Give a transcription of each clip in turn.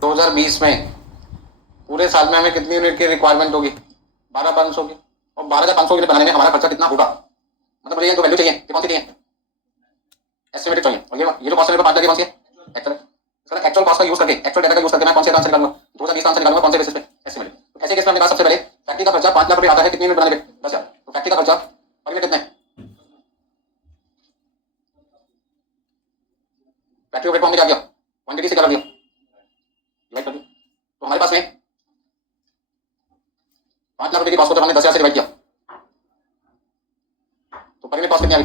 2020 में पूरे साल में हमें कितनी यूनिट की रिक्वायरमेंट होगी? 12,500 की। और 12,500 यूनिट बनाने में हमारा खर्चा कितना होगा? मतलब मुझे ये जो वैल्यू चाहिए ये कौन सी चाहिए? एस्टिमेटेड चाहिए। और ये जो कॉस्ट मेरे को 5 लगी कौन सी है? एक्चुअल। इसका एक्चुअल कॉस्ट का यूज करके, एक्चुअल डाटा का यूज करके मैं कौन से आंसर निकालूंगा? 2020 का आंसर निकालूंगा कौन से बेसिस पे? एस्टिमेटेड। तो ऐसे केस में हमने कहा सबसे पहले फैक्ट्री का खर्चा 5 लाख रुपए आता है कितनी यूनिट बनाने पे? 10,000। तो फैक्ट्री का खर्चा पर यूनिट कितना है? फैक्ट्री ओवरहेड को हमने क्या किया? क्वांटिटी से क्या कर दिया? डिवाइड कर दिया। तो हमारे पास में 5 लाख रुपए की कॉस्ट को जब हमने 10,000 से डिवाइड किया तो पर यूनिट कॉस्ट कितनी आ गई?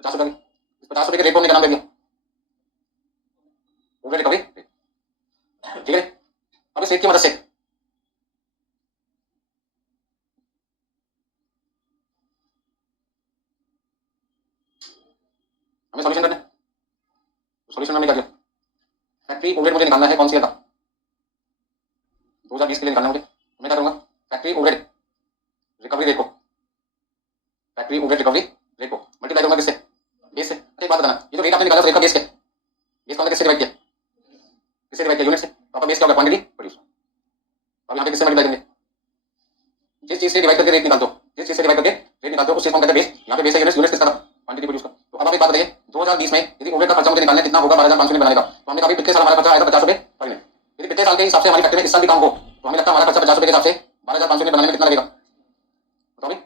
50 रुपए की। इस 50 रुपए के रेट को हमने क्या नाम दे दिया? Overhead recovery rate. ठीक है। अब इस रेट की मदद से हमें सॉल्यूशन करना है। तो सॉल्यूशन हमने क्या किया? फैक्ट्री ओवरहेड मुझे निकालना है कौन सी था? 2020 के लिए निकालना है मुझे। मैं क्या करूंगा? फैक्ट्री ओवरहेड रिकवरी रेट को, फैक्ट्री ओवरहेड रिकवरी रेट को मल्टीप्लाई करूंगा किससे? बेस से। अच्छा एक बात बताना, ये जो रेट आपने निकाला रेट का बेस क्या है? बेस का हमने किससे डिवाइड किया? किससे डिवाइड किया? यूनिट से। तो आपका बेस क्या होगा? Quantity produce. अब यहाँ पे किससे मल्टीप्लाई करेंगे? जिस चीज से डिवाइड करके रेट निकालते हो, जिस चीज से डिवाइड करके रेट निकालते हो उस चीज को हम कहते हैं बेस। यहाँ पे बेस है यूनिट, यूनिट किसका था? क्वांटिटी प्रोड्यूस का। तो अब आप एक बात बताइए, 2020 में यदि ओवरहेड का खर्चा मुझे निकालना है कितना होगा 12,500 यूनिट बनाने का, तो हमने कहा पिछले साल हमारा खर्चा आया था 50 रुपए पर यूनिट। यदि पिछले साल के हिसाब से हमारी फैक्ट्री में इस साल भी काम हो तो हमें लगता है हमारा खर्चा 50 रुपए के हिसाब से 12,500 यूनिट बनाने में कितना लगेगा? बताओ भाई।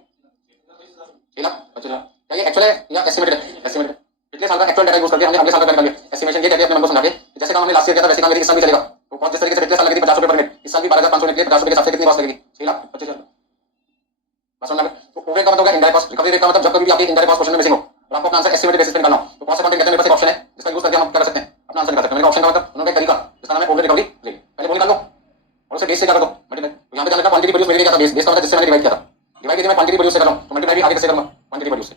6,25,000। क्या ये एक्चुअल है या एस्टिमेटेड है? एस्टिमेटेड। पिछले साल का एक्चुअल डाटा यूज करके हमने अगले साल का डाटा निकाल लिया। एस्टिमेशन ये कहते हैं अपने मन को समझा के जैसे काम हमने लास्ट ईयर किया था वैसे काम मेरी इस साल भी चलेगा। तो कॉस्ट जिस तरीके से पिछले साल लगी थी 50 रुपए पर मिनट, इस साल भी 12,500 यूनिट के 50 रुपए के हिसाब से कितनी कॉस्ट लगेगी? 6,25,000। बस समझ में आ गया? तो ओवरहेड का मतलब होगा इनडायरेक्ट कॉस्ट। रिकवरी रेट का मतलब जब कभी भी आपकी इनडायरेक्ट कॉस्ट क्वेश्चन में मिसिंग हो और आपको अपना आंसर एस्टिमेटेड बेसिस पे निकालना हो तो कॉस्ट अकाउंटिंग कहते हैं मेरे पास एक ऑप्शन है जिसका यूज करके हम क्या कर सकते हैं? अपना आंसर निकाल सकते हैं। मेरे ऑप्शन का मतलब उन्होंने एक तरीका जिसका नाम है ओवरहेड रिकवरी रेट। पहले वो निकाल लो और उसे बेस से क्या कर दो? मल्टीप्लाई। तो यहाँ पे क्या लिखा? क्वांटिटी प्रोड्यूस मेरे लिए क्या था? बेस। बेस का मतलब जिससे मैंने डिवाइड किया था। डिवाइड यदि मैं क्वांटिटी प्रोड्यूस से कर रहा हूं तो मल्टीप्लाई भी आगे कैसे करूंगा? क्वांटिटी प्रोड्यूस से।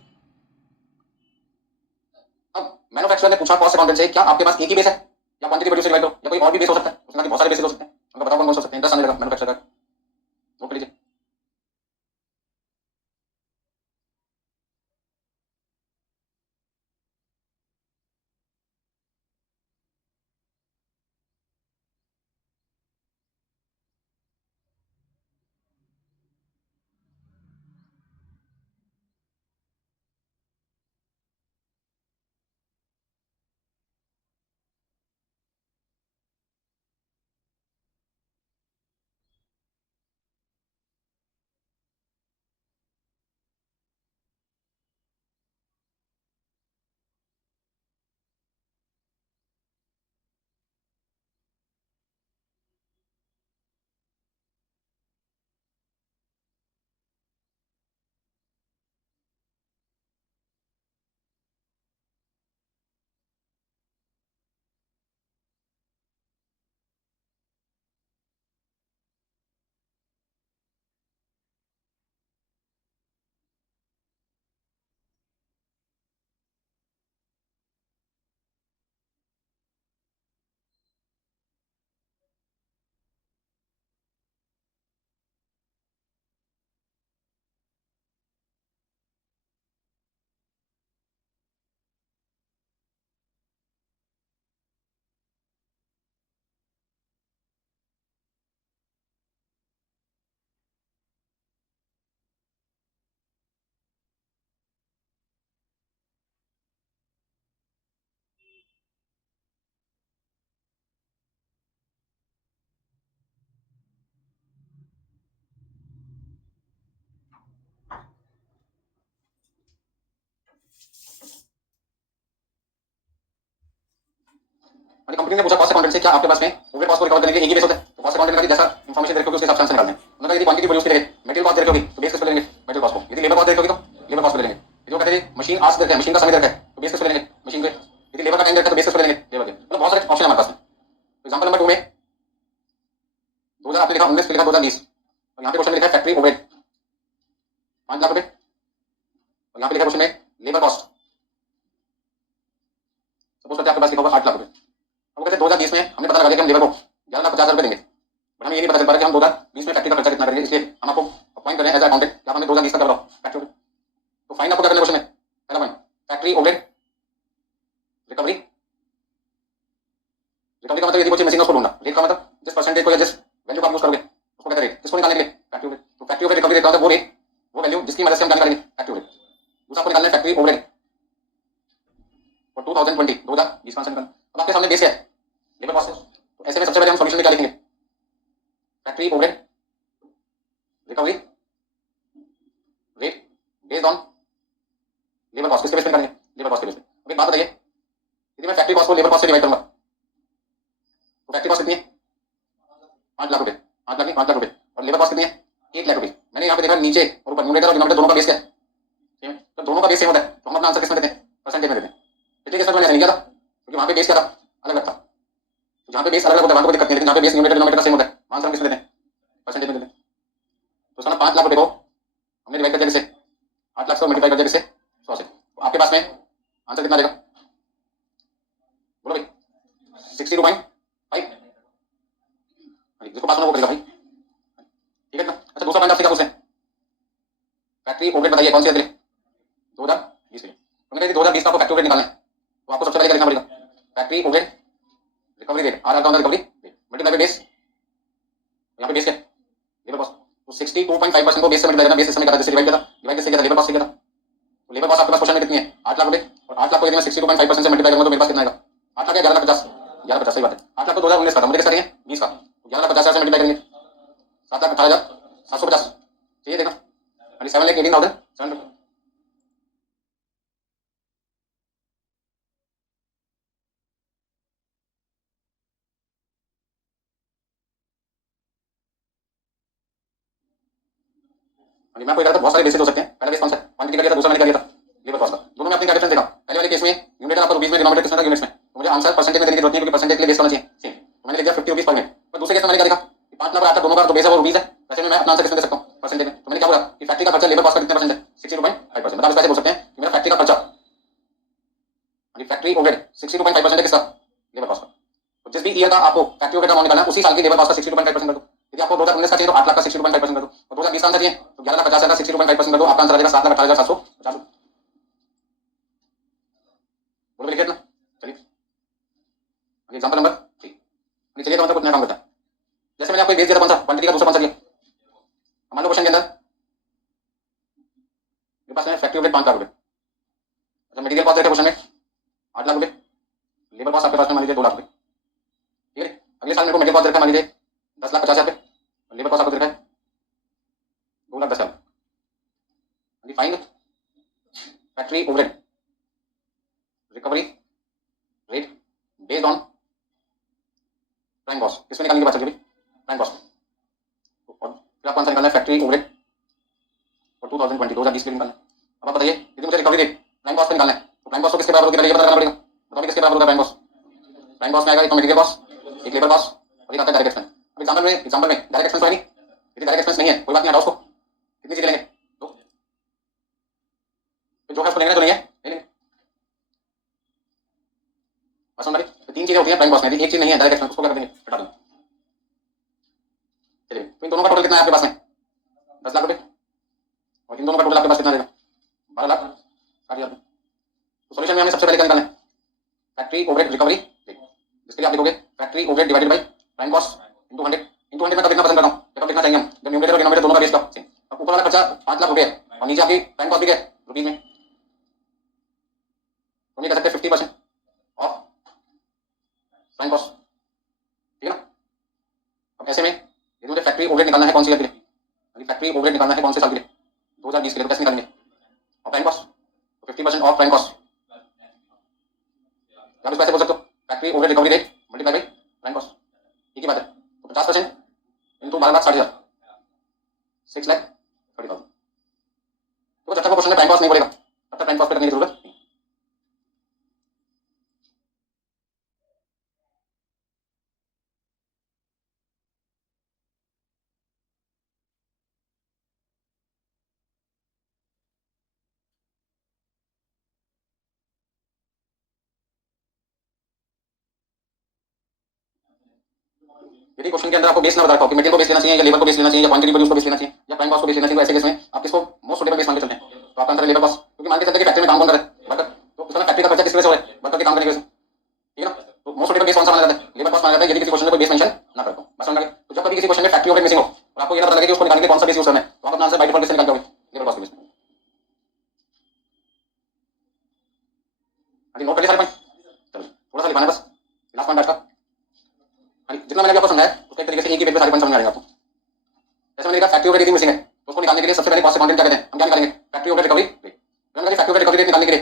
अब मैन्युफैक्चरर ने पूछा कॉस्ट अकाउंटेंट से क्या आपके पास एक ही बेस है या क्वांटिटी प्रोड्यूस डिवाइड हो या कोई और भी बेस हो सकता है? उसने कहा कि बहुत सारे बेस हो सकते हैं। उनको बताओ कौन कौन हो सकते हैं? इंटरेस्ट आने लगा मैन्युफैक्चरर का। वो कर लीजिए। मैंने कंपनी ने पूछा कॉस्ट अकाउंटेंट से क्या आपके पास में ओवरहेड कॉस्ट को रिकवर करने के लिए एक ही बेस होता है? तो कॉस्ट अकाउंटेंट का जैसा इन्फॉर्मेशन दे रखी होगी उसके हिसाब से आंसर निकालना है। उन्होंने कहा यदि क्वांटिटी प्रोड्यूस की जगह मटेरियल कॉस्ट दे रखी होगी तो बेस किस पे ले लेंगे? मटेरियल कॉस्ट को। यदि लेबर कॉस्ट दे रखी होगी तो लेबर कॉस्ट पे ले लेंगे। यदि वो कहते हैं मशीन आज दे रखा है, मशीन का समय दे रखा है तो बेस किस पे ले लेंगे? मशीन पे। यदि लेबर का टाइम दे रखा है तो बेस किस पे ले लेंगे? लेबर के। मतलब बहुत सारे ऑप्शन है हमारे पास में। एग्जाम्पल नंबर 2 में 2000 आपने लिखा, 19 पे लिखा 2020 और यहाँ पे क्वेश्चन में लिखा है फैक्ट्री ओवरहेड 5 लाख रुपए और यहाँ पे लिखा क्वेश्चन में लेबर कॉस्ट सपोज करते हैं आपके पास लिखा होगा 8 लाख रुपए। अब वो कहते हैं 2020 में हमने पता लगा दिया कि हम लेबर को 11,50,000 रुपए देंगे बट हमें ये नहीं पता चल पा रहा कि हम 2020 में फैक्ट्री का खर्चा कितना करेंगे। इसलिए हम आपको अपॉइंट कर रहे हैं एज अकाउंटेंट कि आप हमें 2020 का क्या बताओ फैक्ट्री। तो फाइन आपको क्या करना है क्वेश्चन में? पहला point factory overhead recovery recovery का मतलब यदि कोई मशीन उसको ढूंढना, रेट का मतलब जिस परसेंटेज को या जिस वैल्यू को आप यूज करोगे उसको कहते हैं रेट। किसको निकालने के लिए? Factory overhead. तो फैक्ट्री ओवरहेड रिकवरी रेट का मतलब वो रेट, वो वैल्यू जिसकी मदद से हम क्या निकालेंगे? Factory overhead. दूसरा आपको निकालना है फैक्ट्री ओवरहेड फॉर 2020, 2020 का आंसर निकालना। अब आपके सामने बेस क्या है? लेबर कॉस्ट है। तो ऐसे में सबसे पहले हम सॉल्यूशन में क्या लिखेंगे? Factory overhead recovery rate based on labour cost. किसके बेस पे निकालेंगे? लेबर कॉस्ट के बेस पे। अब एक बात बताइए, यदि मैं फैक्ट्री कॉस्ट को लेबर कॉस्ट से डिवाइड करूंगा तो फैक्ट्री कॉस्ट कितनी है? 5 लाख रुपए। 5 लाख नहीं, 5 लाख रुपए। और लेबर कॉस्ट कितनी है? 1 लाख रुपए। मैंने यहाँ पे देखा नीचे और ऊपर न्यूमरेटर और डिनोमिनेटर दोनों का बेस क्या है? सेम है। तो दोनों का बेस सेम होता है तो हम अपना आंसर किसमें देते हैं? परसेंटेज में देते हैं। पिछले केस में मैंने ऐसा नहीं किया था क्योंकि वहां पे बेस क्या था? अलग अलग था। तो जहाँ पे बेस अलग अलग होता है वहां पे कोई दिक्कत नहीं है, लेकिन जहाँ पे बेस न्यूमरेटर डिनोमिनेटर सेम होता है आंसर हम किसमें देते हैं? परसेंटेज में देते हैं। तो साला 5 लाख रुपए को हमने डिवाइड कर दिया किससे? 8 लाख से मल्टीप्लाई कर दिया किससे? 100 से। तो आपके पास में आंसर कितना देगा? बोलो भाई। 62.5। जिसको पास होना वो करेगा भाई, ठीक है ना? अच्छा दूसरा पॉइंट आपसे क्या पूछे? फैक्ट्री ओवरहेड बताइए कौन सी है? 2020 के लिए। तो मैंने 2020 का आपको फैक्ट्री ओवरहेड निकालना है तो आपको सबसे पहले क्या लिखना पड़ेगा? Factory overhead recovery rate, R का recovery rate multiply by base. यहाँ पे बेस क्या है? Labour cost. तो 62.5% को बेस से मल्टीप्लाई करना, बेस से क्या था? जिससे डिवाइड किया था, डिवाइड किससे किया था? लेबर कॉस्ट से किया था। तो लेबर कॉस्ट आपके पास क्वेश्चन में कितनी है? 8 लाख रुपए। और 8 लाख को यदि मैं 62.5% से मल्टीप्लाई करूंगा तो मेरे पास कितना आएगा? 8 लाख या 11,50,000? 11,50,000 सही बात है। 8 लाख तो 2019 का था, मुझे किसका चाहिए? 20 का। तो 11,50,000 से मल्टीप्लाई करेंगे 7,18,750 चाहिए देखा? 7,18,700। मैं आपको बहुत सारे बेसिस हो सकते हैं। पहला बेस कौन सा? क्वांटिटी का लिया था, दूसरा मैंने क्या लिया था? लेबर कॉस्ट का। दोनों में आपने क्या डिफरेंस देखा? पहले वाले केस में न्यूमरेटर आपका रुपीस में, डिनोमिनेटर किसमें था? यूनिट्स में। तो मुझे आंसर परसेंटेज में देने की जरूरत नहीं है क्योंकि परसेंटेज के लिए बेस होना चाहिए सेम। तो मैंने लिख दिया 50 रुपीस पर मिनट। पर दूसरे केस में मैंने क्या देखा कि 5 लाख आता दोनों का जो बेस है वो रुपीस है। वैसे में मैं अपना आंसर किसमें दे सकता हूँ? परसेंटेज में। तो मैंने क्या बोला कि फैक्ट्री का खर्चा लेबर कॉस्ट का कितने परसेंट है? 62.5%। मतलब इस तरह से बोल सकते हैं कि मेरा फैक्ट्री का खर्चा फैक्ट्री ओवरहेड 62.5% है किसका? लेबर कॉस्ट का। तो जिस भी ईयर का आपको फैक्ट्री ओवरहेड का अमाउंट निकालना है उसी साल की लेबर कॉस्ट का 62.5% कर दो। यदि आपको 2019 का चाहिए तो 8 लाख का 62.5% कर दो, और 2020 का आंसर चाहिए तो 11,50,000 का 62.5% कर दो। आपका आंसर आ जाएगा 7,18,750। बोलो लिखिए ना। चलिए एग्जांपल नंबर 3। चलिए तो मतलब कुछ नया काम करता है। जैसे मैंने आपको बेच दिया था कौन सा? क्वांटिटी का। दूसरा कौन सा दिया? मान लो क्वेश्चन के अंदर मेरे पास है फैक्ट्री ओवरहेड 5 लाख रुपए। अच्छा मटेरियल कॉस्ट देखा क्वेश्चन में 8 लाख रुपए। लेबर कॉस्ट आपके पास में मान लीजिए 2 लाख रुपए। ठीक है। अगले साल मेरे को मटेरियल कॉस्ट देखा मान लीजिए 10,50,000 रुपए। लेबर कॉस्ट आपको देखा है 2,10,000। Find factory overhead recovery rate based on prime cost. किसमें निकालने की बात चल रही है? Prime cost. और फिर आपको आंसर निकालना है फैक्ट्री ओवरहेड और 2020, 2020 के लिए निकालना है। अब आप बताइए यदि मुझे रिकवरी रेट प्राइम कॉस्ट पे निकालना है तो प्राइम कॉस्ट को किसके बराबर होगी पहले ये पता करना पड़ेगा। बताओ किसके बराबर होगा प्राइम कॉस्ट? प्राइम कॉस्ट में आएगा एक तो मटेरियल कॉस्ट, एक लेबर कॉस्ट और एक आता है डायरेक्ट एक्सपेंस। अब एग्जांपल में डायरेक्ट एक्सपेंस है नहीं, यदि डायरेक्ट एक्सपेंस नहीं है कोई बात नहीं, हटाओ उसको। कितनी चीजें लेंगे? दो। तो जो है उसको लेंगे जो नहीं है ले लेंगे। बस समझ में? तो 3 चीजें होती हैं प्राइम कॉस्ट में, एक चीज नहीं है डायरेक्ट एक्सपेंस, उसको क्या कर देंगे? हटा देंगे। चलिए तो इन दोनों का टोटल कितना है आपके पास में? 10 लाख रुपए। और इन दोनों का टोटल आपके पास कितना रहेगा? 12,60,000। तो सॉल्यूशन में हमें सबसे पहले क्या निकालना है? फैक्ट्री ओवरहेड रिकवरी रेट, जिसके लिए आप लिखोगे factory overhead divided by prime cost into 100। Into 100 में कब लिखना पसंद करता हूं? जब लिखना चाहिए हम जब न्यूमरेटर और डिनोमिनेटर दोनों का बेस का सेम। अब ऊपर वाला खर्चा 5 लाख रुपए है और नीचे आपकी प्राइम कॉस्ट भी है रुपीस में, तो ये कह सकते हैं 50% ऑफ प्राइम कॉस्ट। ठीक है ना? अब ऐसे में यदि मुझे फैक्ट्री ओवरहेड निकालना है कौन सी ईयर के लिए? यदि फैक्ट्री ओवरहेड निकालना है कौन से साल के लिए? 2020 के लिए। तो कैसे निकालेंगे? और प्राइम कॉस्ट तो 50% ऑफ प्राइम कॉस्ट। आप इसको ऐसे बोल सकते हो factory overhead recovery rate multiply by prime cost. एक ही बात है। तो 50% इंटू 12,60,000 6,30,000। तो जब तक वो क्वेश्चन में प्राइम कॉस्ट नहीं बोलेगा तब तक प्राइम कॉस्ट पे करने की जरूरत नहीं। यदि क्वेश्चन के अंदर आपको बेस ना बता रखा हो कि मटेरियल को बेस लेना चाहिए या लेबर को बेस लेना चाहिए या क्वांटिटी प्रोड्यूस को बेस लेना चाहिए या प्राइम कॉस्ट को बेस लेना चाहिए, ऐसे केस में आप किसको मोस्ट सुटेबल बेस मान के चलते हैं? तो आपका आंसर है लेबर कॉस्ट। क्योंकि मान के चलते हैं कि फैक्ट्री में काम कौन कर रहा है? वर्कर। तो उसका फैक्ट्री का खर्चा किस वजह से हो रहा है? वर्कर के काम करने की वजह से। ठीक है ना? तो मोस्ट सुटेबल बेस कौन सा माना जाता है? लेबर कॉस्ट किसी क्वेश्चन में फैक्ट्री ओवरहेड मिसिंग हो और आपको ये ना पता लगे कि उसको निकालने के लिए कौन सा बेस यूज करना है, तो आप अपना आंसर बाय डिफॉल्ट कैसे निकाल दोगे? लेबर कॉस्ट के बेस पे। हाँ जी, नोट कर लिया सारे पॉइंट? चलो थोड़ा सा लिखाना है बस, लास्ट पॉइंट आज का। हाँ जी, जितना मैंने आपको समझाया उसके तरीके से एक ही पेज पे सारे पॉइंट समझ में आ जाएंगे आपको। जैसे मैंने कहा फैक्ट्री ओवरहेड मिसिंग है, तो उसको निकालने के लिए सबसे पहले कॉस्ट अकाउंटेंट क्या कहते हैं, हम क्या निकालेंगे? Factory overhead recovery rate. Factory overhead recovery rate निकालने के लिए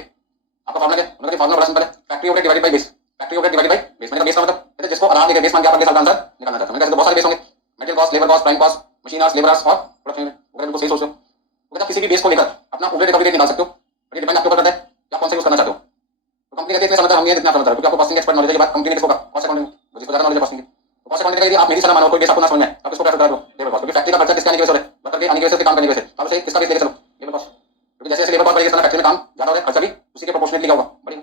आपका फॉर्मूला क्या है? उन्होंने फॉर्मूला बड़ा सिंपल है, factory overhead divided by base. Factory overhead divided by base, मैंने कहा बेस का मतलब कहते हैं जिसको आधार देकर बेस मान के आप अगले साल का आंसर निकालना चाहते हैं। मैंने कहा तो बहुत सारे बेस होंगे, material cost, labour cost, prime cost, machine hours, labour hours और प्रोडक्शन यूनिट। अगर बिल्कुल सही सोचो तो कहते हैं किसी भी बेस को लेकर अपना ओवरहेड रिकवरी रेट निकाल सकते हो, बट ये डिपेंड आपके ऊपर करता है कि आप कौन सा यूज करना चाहते हो। तो कंपनी कहती है इतने समझदार हम नहीं है, इतना समझदार, क्योंकि आपको कॉस्टिंग एक्सपर्ट नॉलेज है, ये बात कंपनी ने किसको कहा? कॉस्ट अकाउंटिंग, जिसको ज्यादा नॉलेज है कॉस्टिंग की। तो कॉस्ट अकाउंटिंग का यदि आप मेरी सलाह मानो, कोई बेस आपको ना समझ में आए, आप इसको प्रेफर करो लेबर कॉस्ट, क्योंकि फैक्ट्री का खर्चा किसके आने की वजह से हो रहा है? वर्कर के आने की वजह से, काम करने की वजह से। आप उसे किसका बेस लेकर चलो? लेबर कॉस्ट, क्योंकि जैसे जैसे लेबर कॉस्ट बढ़ेगी फैक्ट्री में काम ज्यादा हो रहा है, खर्चा भी उसी के प्रोपोर्शनेटली क्या होगा? बढ़ेगा।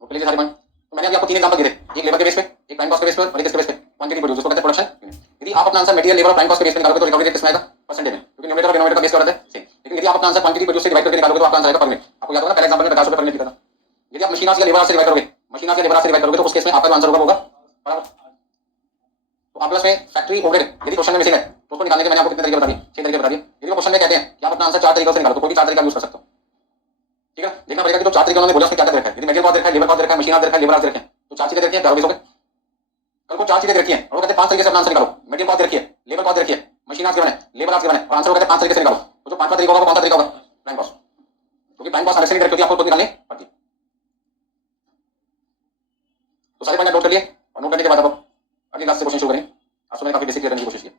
नोट कर लीजिए सारे पॉइंट। तो मैंने अभी आपको तीन एग्जांपल दिए थे, एक लेबर के बेस पे, एक प्राइम कॉस्ट के बेस पे और एक किसके बेस पे? क्वांटिटी प्रोड्यूस, उसको कहते हैं प्रोडक्शन यूनिट। यदि आप अपना आंसर मटेरियल, लेबर और प्राइम कॉस्ट के बेस पे निकालोगे तो रिकवरी रेट किसमें आएगा? परसेंटेज में, क्योंकि न्यूमरेटर और डिनोमिनेटर का बेस क्या रहता है? सेम। लेकिन यदि आप अपना आंसर क्वांटिटी प्रोड्यूस से डिवाइड करके निकालोगे तो आपका आंसर आएगा पर यूनिट। आपको याद होगा पहले एग्जांपल में 50 रुपए पर यूनिट लिखा था। यदि आप मशीन आवर्स या लेबर आवर्स से डिवाइड करोगे, मशीन आवर्स या लेबर आवर्स से डिवाइड करोगे तो उस केस में आपका जो आंसर होगा बराबर। तो आप प्लस में फैक्ट्री ओवरहेड यदि क्वेश्चन में मिसिंग है तो उसको निकालने के मैंने आपको कितने तरीके बता दिए? 6 तरीके बता दिए। यदि वो क्वेश्चन में कहते हैं कि आप अपना आंसर 4 तरीकों से निकालो तो कोई भी 4 तरीका यूज कर सकते हो, ठीक है? देखना पड़ेगा कि जो 4 तरीके उन्होंने बोला उसमें क्या क्या रखा है। यदि मटेरियल कॉस्ट रखा है, लेबर कॉस्ट रखा है, मशीन आवर्स रखा है, लेबर आवर्स रखे हैं, तो 4 चीजें रखी हैं, 4 बेस हो गए। कल को 4 चीजें रखी हैं और वो कहते हैं 5 तरीके से अपना आंसर निकालो। मटेरियल कॉस्ट रखी है, लेबर कॉस्ट रखी है, मशीन आवर्स गिवन है, लेबर आवर्स गिवन है और आंसर वो कहते हैं 5 तरीके से निकालो। तो जो पांचवा तरीका होगा वो कौन सा तरीका होगा? प्राइम कॉस्ट, क्योंकि प्राइम कॉस्ट हमेशा नहीं रखी होती, आपको खुद निकालनी पड़ती है। तो सारे पॉइंट नोट कर लिए और नोट करने के बाद अब अगली क्लास से क्वेश्चन शुरू करेंगे। आज तो मैंने काफी बेसिक क्लियर करने की कोशिश की।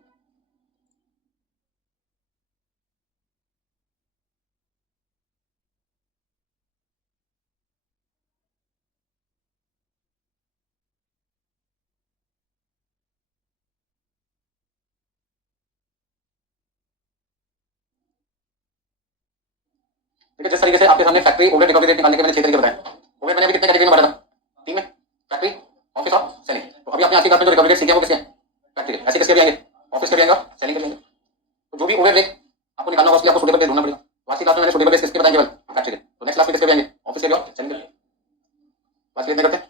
देखिए जिस तरीके से आपके सामने फैक्ट्री ओवरहेड रिकवरी रेट निकालने के मैंने 6 तरीके बताए। ओवरहेड मैंने अभी कितने कैटेगरी में बांटा था? 3 में, फैक्ट्री, ऑफिस और सेलिंग। तो अभी आपने आज की क्लास में जो रिकवरी रेट सीखे वो किसके हैं? फैक्ट्री के। ऐसे किसके भी आएंगे? ऑफिस के भी आएंगे और सेलिंग के भी आएंगे। तो जो भी ओवरहेड रेट आपको निकालना होगा उसके लिए आपको सूटेबल बेस ढूंढना पड़ेगा। तो आज की क्लास में मैंने सूटेबल बेस किसके बताएंगे? केवल फैक्ट्री के। तो नेक्स्ट क्लास में किसके भी आएंगे? ऑफिस के भी और सेलिंग के भी। आज के लिए इतने करते हैं।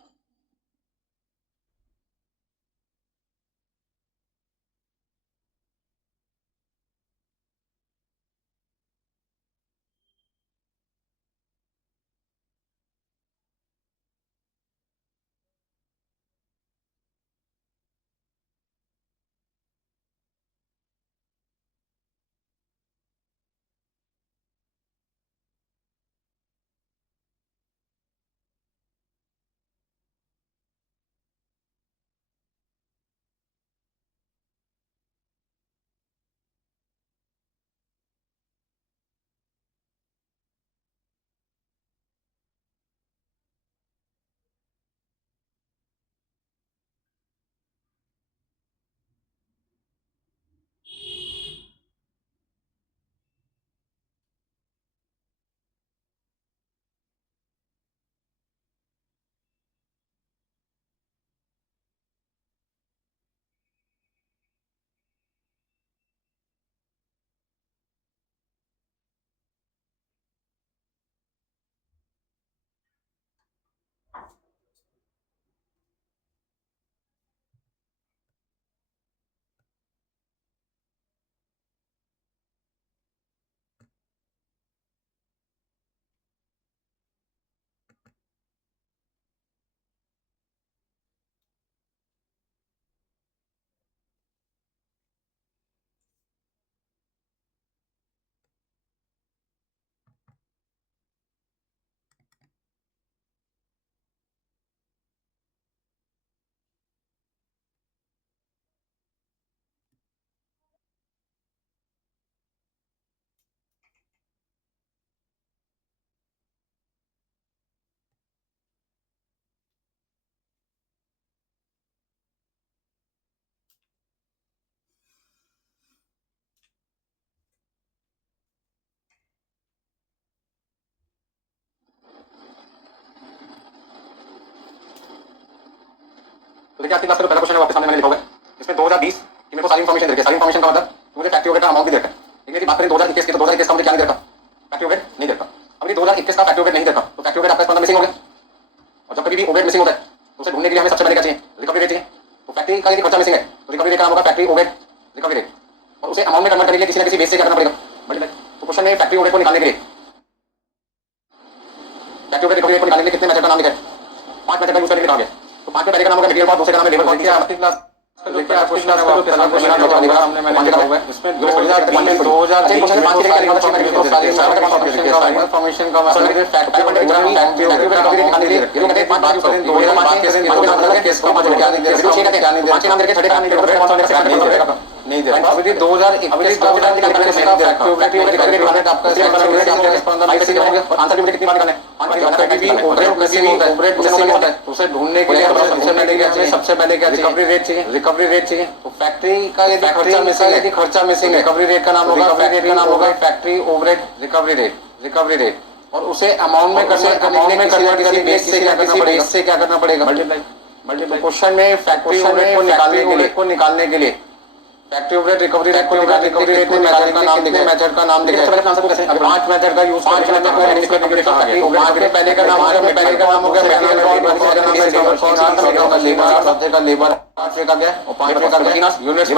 तो देखिए आज की क्लास का जो पहला क्वेश्चन है वो आपके सामने मैंने लिखा हुआ है। इसमें 2020 की मेरे को सारी इन्फॉर्मेशन रखी है। सारी इन्फॉर्मेशन का मतलब मुझे फैक्ट्री ओवरहेड का अमाउंट भी देखा है। लेकिन यदि बात करें 2021 की तो 2021 का मुझे क्या नहीं देखा? फैक्ट्री ओवरहेड नहीं देखा। अब यदि 2021 का फैक्ट्री ओवरहेड नहीं देखा तो फैक्ट्री ओवरहेड आपका मिसिंग हो गया। और जब कभी भी ओवरहेड मिसिंग होता है तो उसे ढूंढने के लिए हमें सबसे पहले क्या चाहिए? रिकवरी रेट चाहिए। तो फैक्ट्री का यदि खर्चा मिसिंग है तो रिकवरी रेट का नाम होगा फैक्ट्री ओवरहेड रिकवरी रेट, और उसे अमाउंट में कन्वर्ट करने के लिए किसी न किसी बेस से क्या करना पड़ेगा, मल्टीप्लाई। तो क्वेश्चन में फैक्ट्री ओवरहेड को निकालने के लिए फैक्ट्री ओवरहेड रिकवरी रेट को निकालने के लिए कितने मेथड का नाम लिखा है, 5 मेथड का यूज करने के लिए कहा गया। तो 5 में पहले का नाम होगा मटेरियल कॉस्ट, दूसरे का नाम है लेबर कॉस्ट। आपकी क्लास देखिए आप क्वेश्चन है वो पहला क्वेश्चन हमने मैंने लिखा हुआ है इसमें 2020 इन्फॉर्मेशन का मतलब है फैक्ट्री ओवरहेड निकालने के लिए ये लोग कहते हैं 5 यूज करें 2005 के 2005 केस को क्या नहीं दे रहे, 6 कहते हैं 5 नाम दे रखे, छठे का नाम नहीं दे रहे, कौन सा नहीं दे रहा। अभी 2021 का फैक्ट्री ओवरहेड रिकवरी रेट आपका आंसर की कितनी बार निकालना है, 5 बार निकालना है। कभी भी ओवरहेड मिसिंग होता है तो उसे ढूंढने के लिए सबसे पहले क्या रिकवरी रेट चाहिए, रिकवरी रेट चाहिए। तो फैक्ट्री का यदि खर्चा मिसिंग है रिकवरी रेट का नाम होगा फैक्ट्री ओवरहेड रिकवरी रेट, और उसे अमाउंट में कन्वर्ट करने के लिए बेस से क्या करना पड़ेगा, मल्टीप्लाई। क्वेश्चन में फैक्ट्री ओवरहेड को निकालने के लिए फैक्ट्री ओवरहेड रिकवरी रेट में मेथड का नाम लिखा है। 5 मेथड का यूज करने के लिए पहले का नाम हो गया मटेरियल कॉस्ट, लेबर का लेबर, 5 का क्या और 5 का क्या यूनिट्स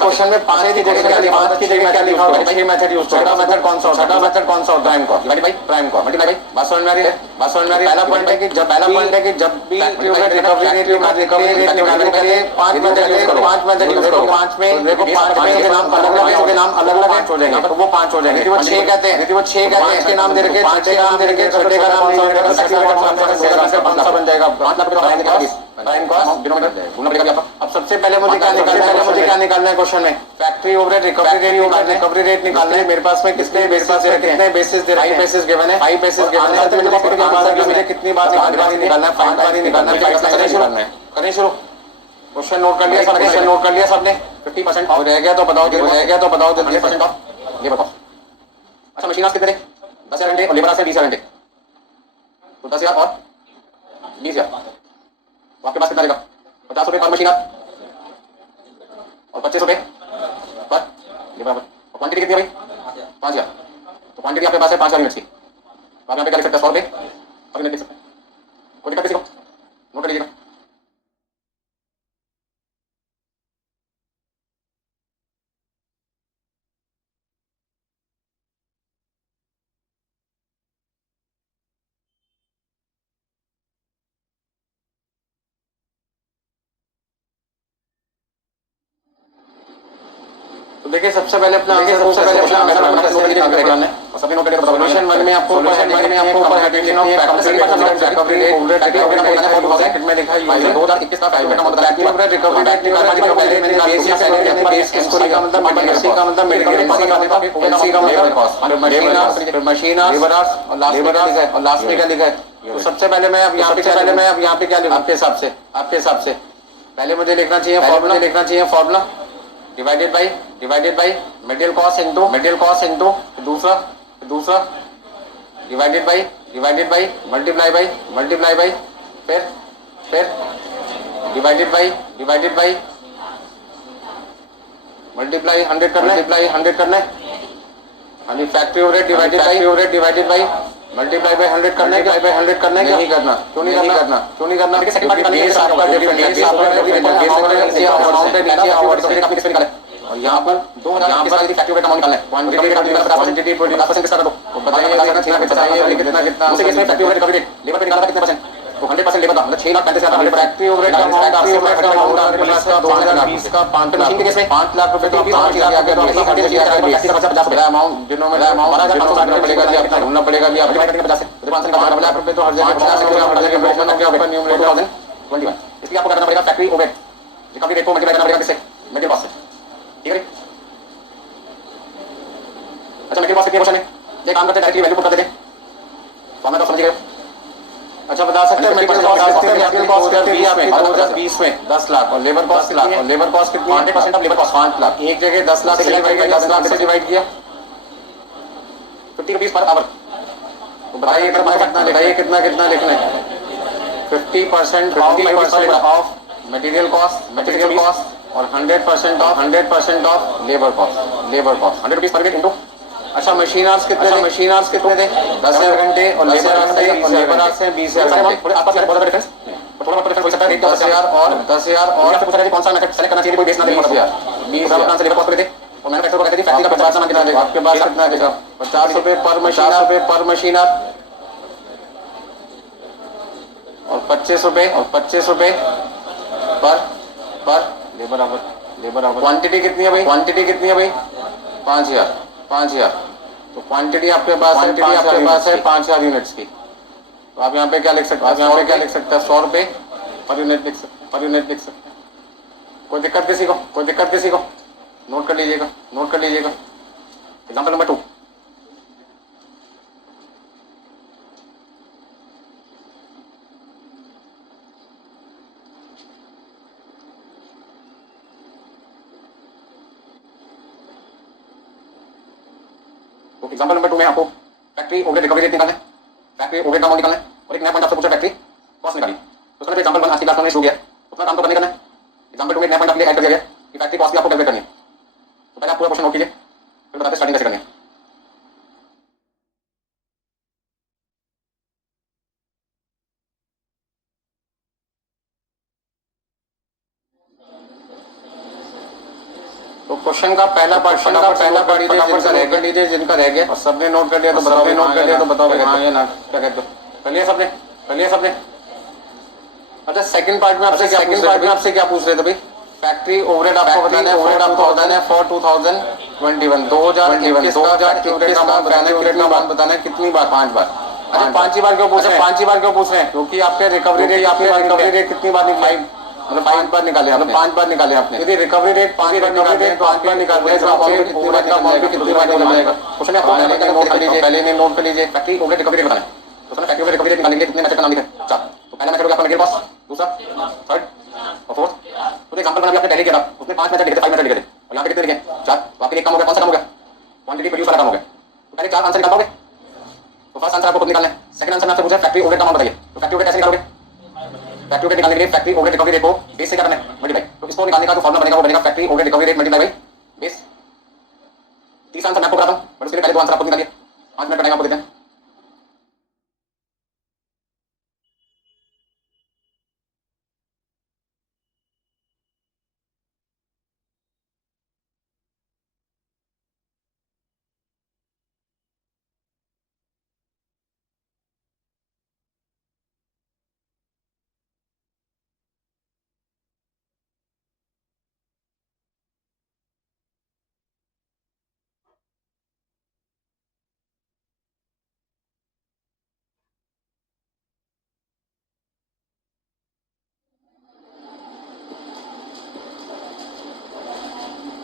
क्वेश्चन में 5 की जगह क्या लिखा होगा, ये मेथड यूज करो। छठा मेथड कौन सा होता है, prime cost divide by prime cost multiply by. बात समझ में आ रही है, पहला पॉइंट है कि जब भी रिकवरी रेट निकालने के लिए 5 मेथड यूज करो। 5 में देखो 5 में के नाम अलग-अलग हो जाएंगे, तो वो 5 हो जाएंगे। यदि वो 6 कहते हैं इसके नाम दे रखे, छठे का नाम कौन सा बन जाएगा, 5 लाख का प्राइम कॉस्ट डिनोमिनेटर ढूंढना पड़ेगा आपको। अब सबसे पहले मुझे क्या निकालना है क्वेश्चन में, फैक्ट्री ओवरहेड रिकवरी रेट निकालना है। मेरे पास में कितने बेसिस दे रहे हैं, 5 बेसिस गिवन है, 5 बेसिस गिवन है। तो मुझे कितनी बार निकालना है, 5 बार ही निकालना है। करें शुरू। क्वेश्चन नोट कर लिया सबने 50% और रह गया तो बताओ जो 10% ऑफ लेबर कॉस्ट। अच्छा मशीन कितने 10,000 घंटे और लेबर आवर्स 20,000 घंटे, तो 10,000 और 20,000, तो आपके पास कितना रहेगा, 50 रुपए पर मशीन और 25 रुपए पर लेबर आवर। और क्वांटिटी कितनी है भाई 5,000, तो क्वांटिटी आपके पास है 5,000 यूनिट्स की, तो आप यहाँ पे क्या लिख सकते हैं 100 रुपए पर यूनिट लिख सकते हैं। कोई दिक्कत किसी को, नोट कर लीजिएगा। तो देखिए सबसे पहले अपना सॉल्यूशन 1 में आपको ऊपर हेडिंग ऑफ रिकवरी रेट में लिखा है 2021 का फैक्ट्री का मतलब रिकवरी रेट निकालने के पहले मैंने बेस इसको लिखा, मतलब मटेरियल मशीन लेबर आवर्स और लास्ट में क्या लिखा है। तो सबसे पहले मैं अब यहाँ पे क्या लिखूं, आपके हिसाब से पहले मुझे लिखना चाहिए formula divided by material cost into दूसरा डिवाइडेड बाय मल्टीप्लाई बाय फिर डिवाइडेड बाय मल्टीप्लाई 100 करना है। हाँ जी factory overhead divided by multiply by 100 करना है नहीं करना, क्यों नहीं करना बेस आपका डिफरेंट है। और यहाँ पर 2000 की फैक्ट्री रेट अमाउंट निकालना है, क्वांटिटी 50% कितना दो बताइए कितना उसी केस में factory rate recovery rate labour पे निकाला था कितने परसेंट, तो 100% लेबर का मतलब 6,35,000 फैक्ट्री ओवरहेड का अमाउंट 2020 का 5 लाख के केस में 5 लाख रुपए, तो 5 लाख अमाउंट डिनोमिनेटर अमाउंट पड़ेगा जी, आपको ढूंढना पड़ेगा जी, आप 5 लाख रुपए तो हर जगह न्यूमरेटर 21। इसलिए आपको करना पड़ेगा फैक्ट्री ओवरहेड रिकवरी रेट को मल्टीप्लाई करना पड़ेगा किससे, मटेरियल कॉस्ट से, ठीक है। अच्छा मटेरियल कॉस्ट कितने क्वेश्चन में ये काम करते डायरेक्टली वैल्यू पुट कर देते फॉर्मूला तो समझ गए। अच्छा बता सकते हैं मटेरियल कॉस्ट कितनी है 2020 में 10 लाख और लेबर कॉस्ट कितनी 100% ऑफ लेबर कॉस्ट 5 लाख। एक जगह 10 लाख से डिवाइड किया 50 रुपीस पर आवर, तो बताइए कितना लिखना है 50% ऑफ मटेरियल कॉस्ट और 100% of labour cost 100 rupees per unit into. अच्छा मशीन आवर्स कितने थे 10,000 घंटे और लेबर आवर्स हैं 20,000 घंटे। आपका बहुत बड़ा डिफरेंस तो थोड़ा बहुत डिफरेंस हो सकता है। 10,000 और 10,000 और पूछा था कौन सा मेथड सेलेक्ट करना चाहिए, कोई बेस ना देना। 20,000 आंसर लेबर कॉस्ट पे थे और मैंने कहते थे फैक्ट्री का 50 सामान कितना देगा, आपके पास कितना देगा 50 रुपए पर मशीन, 50 रुपए पर मशीन और 25 रुपए पर लेबर आवर। क्वांटिटी कितनी है भाई, 5,000। तो क्वांटिटी आपके पास है 5,000 यूनिट्स की। तो आप यहाँ पे क्या लिख सकते हैं 100 रुपए पर यूनिट लिख सकते हैं। कोई दिक्कत किसी को नोट कर लीजिएगा। एग्जाम्पल नंबर 2, तो एग्जाम्पल नंबर 2 में आपको फैक्ट्री ओवरहेड रिकवरी रेट निकालना है, फैक्ट्री ओवरहेड का अमाउंट निकालना है और एक नया पॉइंट आपसे पूछा फैक्ट्री कॉस्ट निकाली। तो उसमें एग्जाम्पल 1 आज की क्लास में शुरू किया, उतना काम तो करने का है। एग्जाम्पल 2 में एक नया पॉइंट आपके ऐड कर दिया गया कि फैक्ट्री कॉस्ट की आपको कैलकुलेट करनी है। तो पहले आप पूरा क्वेश्चन नोट कीजिए, फिर बताते हैं स्टार्टिंग कैसे करनी है। तो क्वेश्चन का पहला पार्ट कर लीजिए जिनका रह गया और सबने नोट कर लिया तो बताओ हाँ या ना, क्या कहते हो? कर लिया सबने? अच्छा सेकंड पार्ट में आपसे क्या पूछ रहे थे भाई? फैक्ट्री ओवरहेड आपको बताना है फॉर 2021 बताना है कितनी बार? 5 बार। अच्छा 5 ही बार क्यों पूछ रहे हैं? क्योंकि आपके रिकवरी रेट कितनी बार निकाली? मतलब 5 बार निकाले आपने। यदि रिकवरी रेट 5 बार निकालते हैं तो अमाउंट भी कितनी बार निकल जाएगा? क्वेश्चन आपको पहले नोट कर लीजिए। फैक्ट्री ओवरहेड रिकवरी रेट बताना है, तो फैक्ट्री ओवरहेड रिकवरी रेट निकालने के लिए कितने मेथड का नाम लिखा है? 4। तो पहला मेथड हो गया आपका मटेरियल कॉस्ट, दूसरा, थर्ड और फोर्थ। तो एग्जांपल बना आपने पहले किया था, उसमें 5 मेथड लिखे थे, 5 मेथड लिखे थे और यहाँ पे कितने लिखे? 4। तो आपके लिए काम हो गया, कौन सा काम हो गया? क्वांटिटी प्रोड्यूस वाला काम हो गया। तो पहले 4 आंसर निकाल पाओगे? तो फर्स्ट आंसर आपको खुद निकालना है। सेकंड आंसर में आपसे पूछा फैक्ट्री ओवरहेड का अमाउंट बताइए, तो फैक्ट्री ओवरहेड कैसे निकालोगे? फैक्ट्री ओवरहेड निकालने के लिए फैक्ट्री ओवरहेड रिकवरी रेट को बेस से क्या करना है? मल्टीप्लाई। तो इसको निकालने का जो फॉर्मूला बनेगा वो बनेगा factory overhead recovery rate multiply by base. तीसरा आंसर मैं आपको बताता हूं, बट उसके लिए पहले 2 आंसर आपको निकालिए। 5 मिनट का टाइम आपको देते हैं।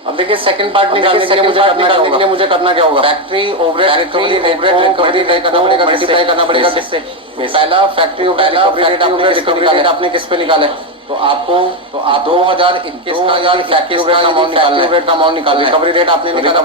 अब देखिए सेकंड पार्ट निकालने के लिए मुझे करना क्या होगा? Factory overhead recovery rate multiply करना पड़ेगा किससे? पहला फैक्ट्री ओवरहेड रिकवरी रेट आपने किस पे निकाला है? तो आपको 2021 का फैक्ट्री ओवरहेड का अमाउंट निकालना है। रिकवरी रेट आपने निकाला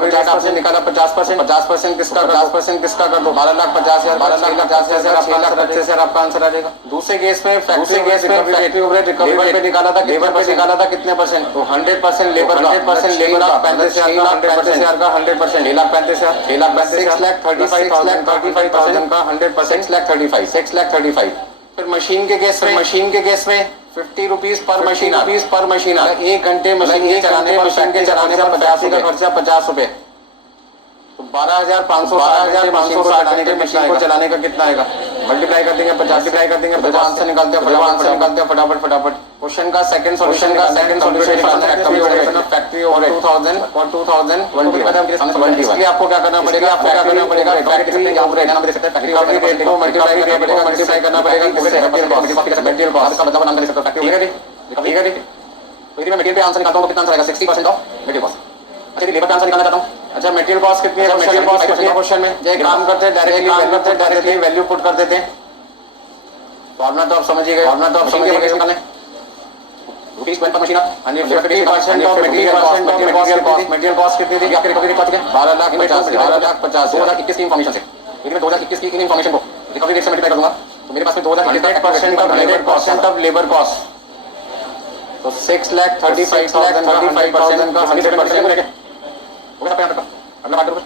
50%। किसका 50% कर दो 12,50,000 6,50,000 आपका आंसर आ जाएगा। दूसरे केस में फैक्ट्री ओवरहेड रिकवरी पे निकाला था, लेबर पे निकाला था कितने परसेंट? तो 100% लेबर का 6,35,000 का 100%, 6,35,000 का 100%, 6,35,000। फिर मशीन के केस में 50 रुपीज पर मशीन। 1 घंटे मशीन के चलाने पर 50 का खर्चा 50 रुपए। तो 12,560 मशीन को चलाने का कितना आएगा? मल्टीप्लाई कर देंगे 50 आंसर निकालते हैं फटाफट। क्वेश्चन का सेकंड सॉल्यूशन फैक्ट्री ओवरहेड 2021। इसलिए आपको क्या करना पड़ेगा? फैक्ट्री ओवरहेड रेट को मल्टीप्लाई करना पड़ेगा मटेरियल कॉस्ट का मतलब नाम दे सकते हो फैक्ट्री ओवरहेड। ठीक है। तो यदि मैं मटेरियल पे आंसर निकालता हूं तो कितना आंसर आएगा? 60% ऑफ मटेरियल कॉस्ट। अच्छा लेबर पे आंसर निकालना चाहता हूं। अच्छा मटेरियल कॉस्ट कितनी है? क्वेश्चन में जो काम करते हैं डायरेक्टली वैल्यू पुट कर देते हैं। फॉर्मूला तो आप समझ ही गए निकालने रुपीस पर मशीन 50% ऑफ मटेरियल कॉस्ट कितनी थी? आपके रिकवरी कॉस्ट क्या? 12,50,000 2021 की इंफॉर्मेशन से। यदि मैं 2021 की इन इंफॉर्मेशन को रिकवरी रेट से मल्टीप्लाई करूंगा तो मेरे पास में 100% ऑफ लेबर कॉस्ट, तो 6,35,000 का 100% अगला बात करो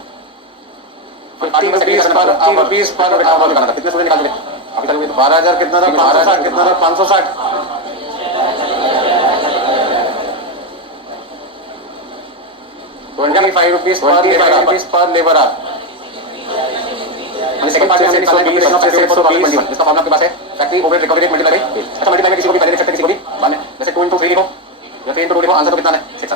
50 रुपीस पर आवर। कितने स्टूडेंट निकाल 12,000 कितना था? 560। 25 rupees per labor hour. Second part में हमने निकाला है डिस्ट्रीब्यूशन ऑफ सेल्स फॉर 2021 जिसका फॉर्मूला आपके पास है factory overhead recovery rate multiply bye अच्छा मल्टीप्लाई किसी को भी पहले देख सकते हैं किसी को भी बाद में जैसे 2 into 3 लिखो या 3 into 2 लिखो आंसर तो कितना है 6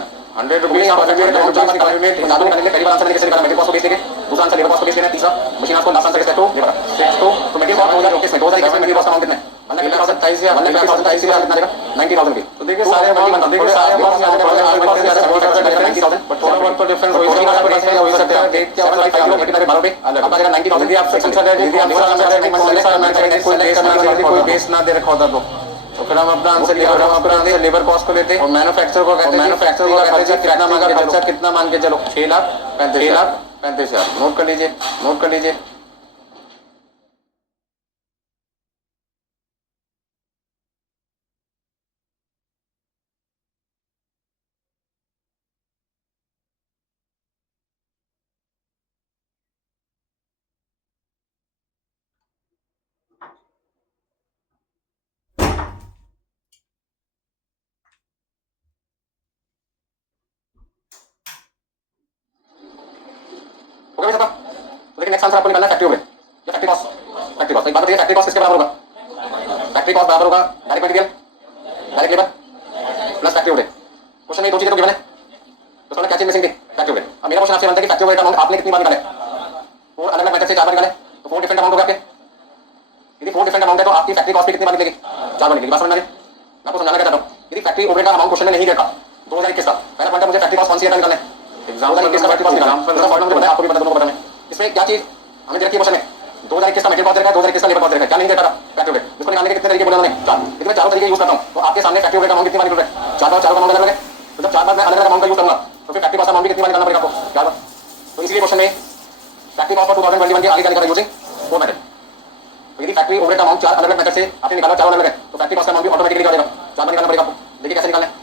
100 रुपीस पर यूनिट और चार्ज पर यूनिट चालू करने के पहली बार आंसर मैंने कैसे निकाला मटेरियल कॉस्ट को बेस लेके दूसरा आंसर लेबर कॉस्ट को बेस लेना है तीसरा मशीन कॉस्ट को लास्ट आंसर कैसे तो लेबर 6 तो मटेरियल कॉस्ट 2021 में मटेरियल कॉस्ट अमाउंट कितना है 1,27,000 कितना देगा 90,000 की तो देखिए सारे अमाउंट बट थोड़ा बहुत तो डिफरेंस हो ही सकता है डेट क्या होगा 5 मल्टीप्लाई बाय 12 पे अब आ जाएगा 90,000 यदि आपसे पूछा जाए यदि आप कोई बेस ना दे रखा होता तो फिर हम अपना आंसर लेबर कॉस्ट को लेते और मैन्युफैक्चरर को कहते हैं कितना मान के चलो 6,35,000 नोट कर लीजिए ओके भाई साहब तो देखिए नेक्स्ट आंसर आपको निकालना है फैक्ट्री ओवरहेड या फैक्ट्री कॉस्ट एक बात बताइए फैक्ट्री कॉस्ट किसके बराबर होगा फैक्ट्री कॉस्ट बराबर होगा direct material direct labour plus factory overhead question में दो चीजें तो गिवन है तो उसमें क्या चीज मिसिंग थी फैक्ट्री ओवरहेड अब मेरा क्वेश्चन आपसे बनता है कि फैक्ट्री ओवरहेड का अमाउंट आपने कितनी बार निकाला है 4 अलग अलग मेथड से 4 बार निकाले तो 4 डिफरेंट अमाउंट हो गए आपके यदि 4 डिफरेंट अमाउंट है तो आपकी फैक्ट्री कॉस्ट कितनी बार निकलेगी 4 बार निकलेगी बात समझ में आ रही मैं आपको समझाना क्या चाहता हूं यदि फैक्ट्री ओवरहेड का अमाउंट क्वेश्चन में नहीं देता 2021 का पहला पॉइंट है मुझे फैक्ट्री कॉस्ट कौन सी है निकालना है एग्जांपल का फैक्ट्री कॉस्ट निकालना है फॉर्मूला मुझे पता है आपको भी पता दोनों को पता है इसमें क्या चीज हमें देखिए क्वेश्चन में 2021 का मटेरियल कॉस्ट देखा है 2021 का लेबर कॉस्ट देखा है क्या नहीं देखा था फैक्ट्री ओवरहेड इसको निकालने के कितने तरीके बोले उन्होंने चार यदि मैं चारों तरीके यूज करता हूं तो आपके सामने फैक्ट्री ओवरहेड का अमाउंट कितनी बार निकल रहा है चार अमाउंट अलग है तो जब 4 बार मैं अलग अलग अमाउंट का यूज करूंगा तो फिर फैक्ट्री कॉस्ट अमाउंट भी कितनी बार निकालना पड़ेगा आपको 4 बार तो इसलिए क्वेश्चन में फैक्ट्री कॉस्ट फॉर 2021 के आगे क्या निकाला यूजिंग 4 मेथड तो यदि फैक्ट्री ओवरहेड का अमाउंट 4 अलग अलग मेथड से आपने निकाला 4 अलग है तो फैक्ट्री कॉस्ट का अमाउंट भी ऑटोमेटिकली निकालेगा 4 बार निकालना पड़ेगा आपको देखिए कैसे निकालना है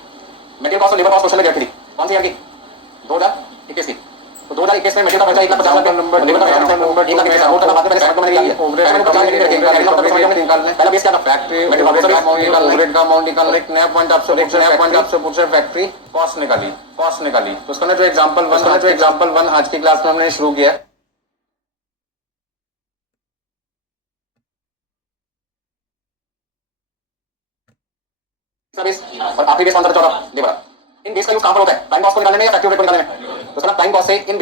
मटेरियल कॉस्ट और लेबर कॉस्ट क्वेश्चन में दी थी कौन सी ईयर की 2021 की तो 2021 में मटेरियल का खर्चा 1,50,000 नंबर लेबर का खर्चा नंबर 1,50,000 और बाद में मैंने सेकंड में लिया है ओवरहेड का निकालना पहला बेस क्या था फैक्ट्री ओवरहेड का अमाउंट निकालना एक नया पॉइंट आपसे पूछा फैक्ट्री कॉस्ट निकाली तो उसका जो एग्जांपल 1 आज की क्लास में हमने शुरू किया है और आखिरी बेस कौन सा 14 लेबर इन बेस का यूज कहां पर होता है टाइम कॉस्ट को निकालने में या फैक्ट्री ओवरहेड को निकालने में तो उसका टाइम कॉस्ट से इन